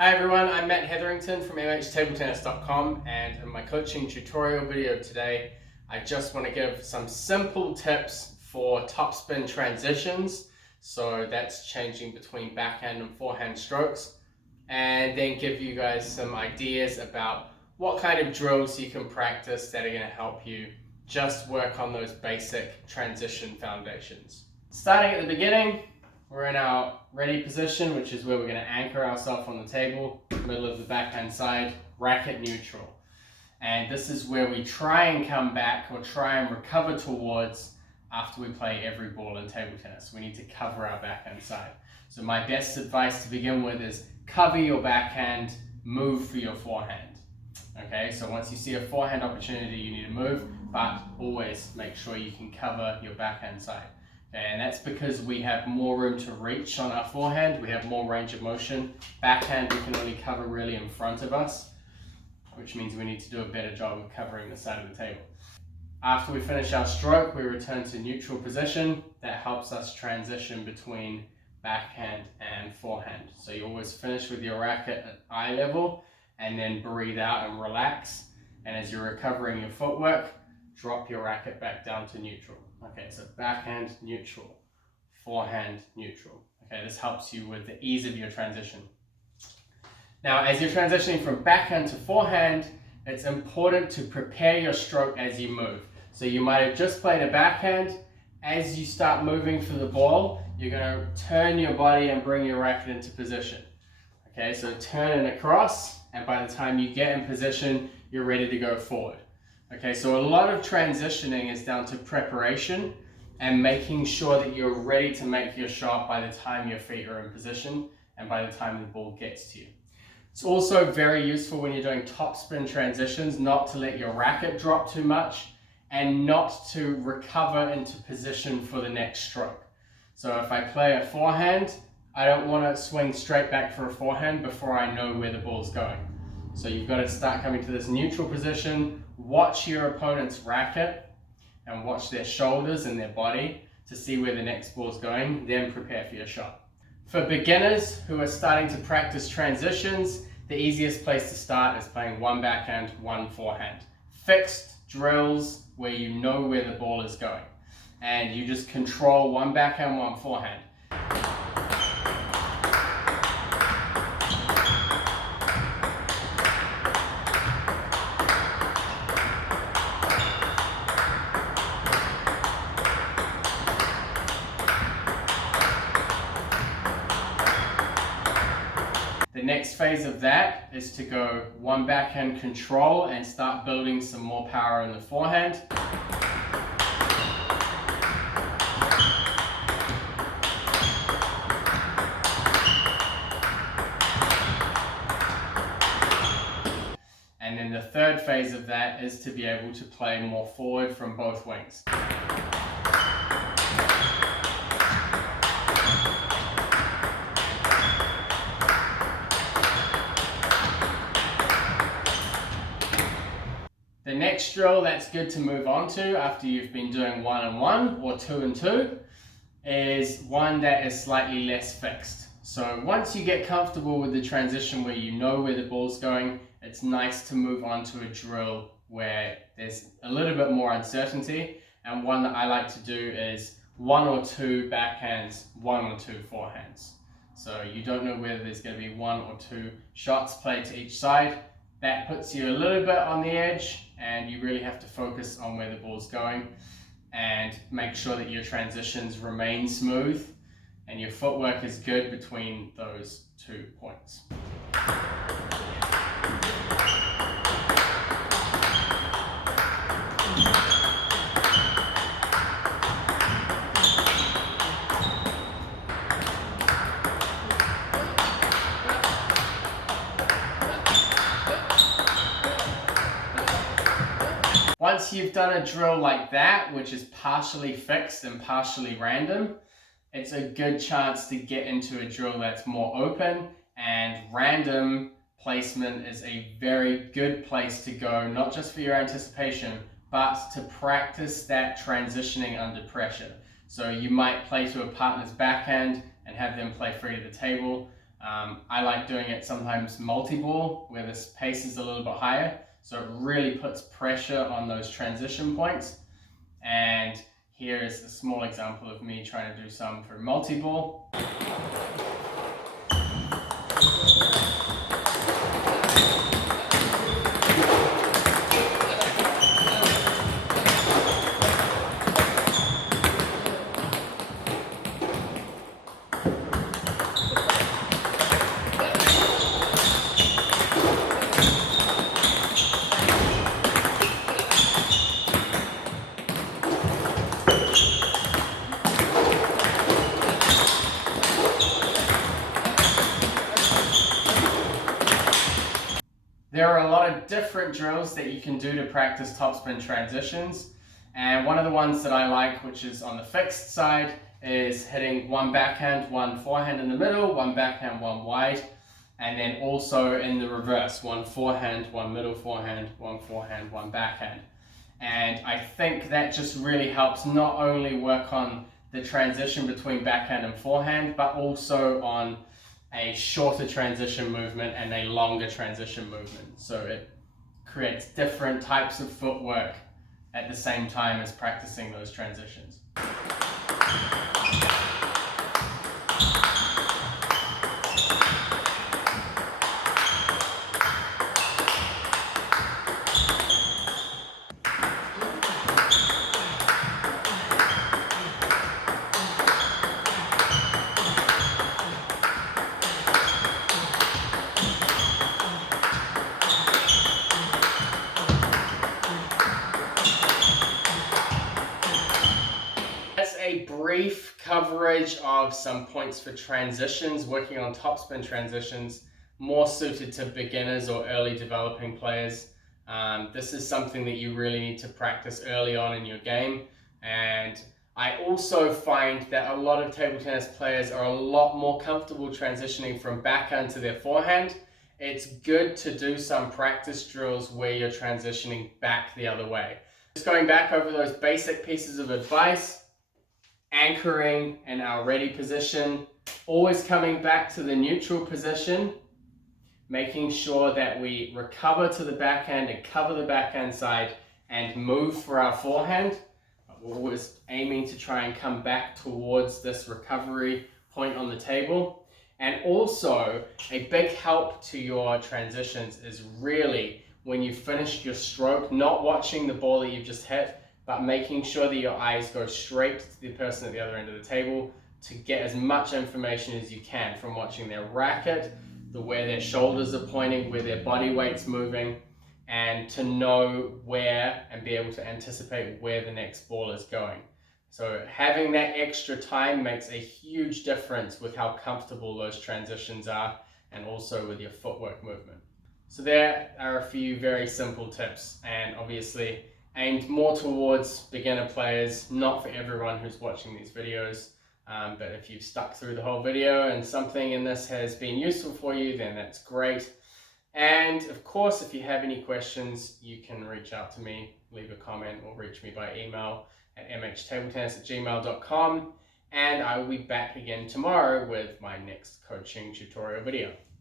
Hi everyone, I'm Matt Hetherington from MHTableTennis.com, and in my coaching tutorial video today I just want to give some simple tips for topspin transitions. So that's changing between backhand and forehand strokes, and then give you guys some ideas about what kind of drills you can practice that are going to help you just work on those basic transition foundations. Starting at the beginning, we're in our ready position, which is where we're going to anchor ourselves on the table, middle of the backhand side, racket neutral. And this is where we try and come back or try and recover towards after we play every ball in table tennis. We need to cover our backhand side. So my best advice to begin with is cover your backhand, move for your forehand. Okay, so once you see a forehand opportunity, you need to move, but always make sure you can cover your backhand side. Okay, and that's because we have more room to reach on our forehand, we have more range of motion. Backhand we can only cover really in front of us, which means we need to do a better job of covering the side of the table. After we finish our stroke, we return to neutral position. That helps us transition between backhand and forehand. So you always finish with your racket at eye level and then breathe out and relax. And as you're recovering your footwork, drop your racket back down to neutral. Okay, so backhand, neutral, forehand, neutral. Okay, this helps you with the ease of your transition. Now, as you're transitioning from backhand to forehand, it's important to prepare your stroke as you move. So you might have just played a backhand. As you start moving for the ball, you're going to turn your body and bring your racket into position. Okay, so turn it across, and by the time you get in position, you're ready to go forward. Okay, so a lot of transitioning is down to preparation and making sure that you're ready to make your shot by the time your feet are in position and by the time the ball gets to you. It's also very useful when you're doing topspin transitions not to let your racket drop too much and not to recover into position for the next stroke. So if I play a forehand, I don't want to swing straight back for a forehand before I know where the ball's going. So you've got to start coming to this neutral position, watch your opponent's racket and watch their shoulders and their body to see where the next ball's going, then prepare for your shot. For beginners who are starting to practice transitions, the easiest place to start is playing one backhand, one forehand. Fixed drills where you know where the ball is going. And you just control one backhand, one forehand. The next phase of that is to go one backhand control and start building some more power in the forehand. And then the third phase of that is to be able to play more forward from both wings. The next drill that's good to move on to after you've been doing 1 and 1 or 2 and 2 is one that is slightly less fixed. So once you get comfortable with the transition where you know where the ball's going, it's nice to move on to a drill where there's a little bit more uncertainty, and one that I like to do is 1 or 2 backhands, 1 or 2 forehands. So you don't know whether there's going to be 1 or 2 shots played to each side. That puts you a little bit on the edge, and you really have to focus on where the ball's going and make sure that your transitions remain smooth and your footwork is good between those 2 points. Once you've done a drill like that, which is partially fixed and partially random, it's a good chance to get into a drill that's more open, and random placement is a very good place to go, not just for your anticipation, but to practice that transitioning under pressure. So you might play to a partner's backhand and have them play free to the table, I like doing it sometimes multi-ball, where this pace is a little bit higher, so it really puts pressure on those transition points. And here is a small example of me trying to do some for multi-ball. There are a lot of different drills that you can do to practice topspin transitions, and one of the ones that I like, which is on the fixed side, is hitting one backhand, one forehand in the middle, one backhand, one wide, and then also in the reverse, one forehand, one middle forehand, one backhand. And I think that just really helps not only work on the transition between backhand and forehand, but also on a shorter transition movement and a longer transition movement. So it creates different types of footwork at the same time as practicing those transitions. That's a brief coverage of some points for transitions, working on topspin transitions, more suited to beginners or early developing players. This is something that you really need to practice early on in your game. And I also find that a lot of table tennis players are a lot more comfortable transitioning from backhand to their forehand. It's good to do some practice drills where you're transitioning back the other way. Just going back over those basic pieces of advice: anchoring in our ready position, always coming back to the neutral position, making sure that we recover to the backhand and cover the backhand side and move for our forehand. We're always aiming to try and come back towards this recovery point on the table. And also, a big help to your transitions is really when you finish your stroke, not watching the ball that you've just hit, but making sure that your eyes go straight to the person at the other end of the table to get as much information as you can from watching their racket, where their shoulders are pointing, where their body weight's moving, and to know where and be able to anticipate where the next ball is going. So having that extra time makes a huge difference with how comfortable those transitions are, and also with your footwork movement. So there are a few very simple tips, and obviously aimed more towards beginner players, not for everyone who's watching these videos. But if you've stuck through the whole video and something in this has been useful for you, then that's great. And of course, if you have any questions, you can reach out to me, leave a comment, or reach me by email at mhtabletennis@gmail.com. And I will be back again tomorrow with my next coaching tutorial video.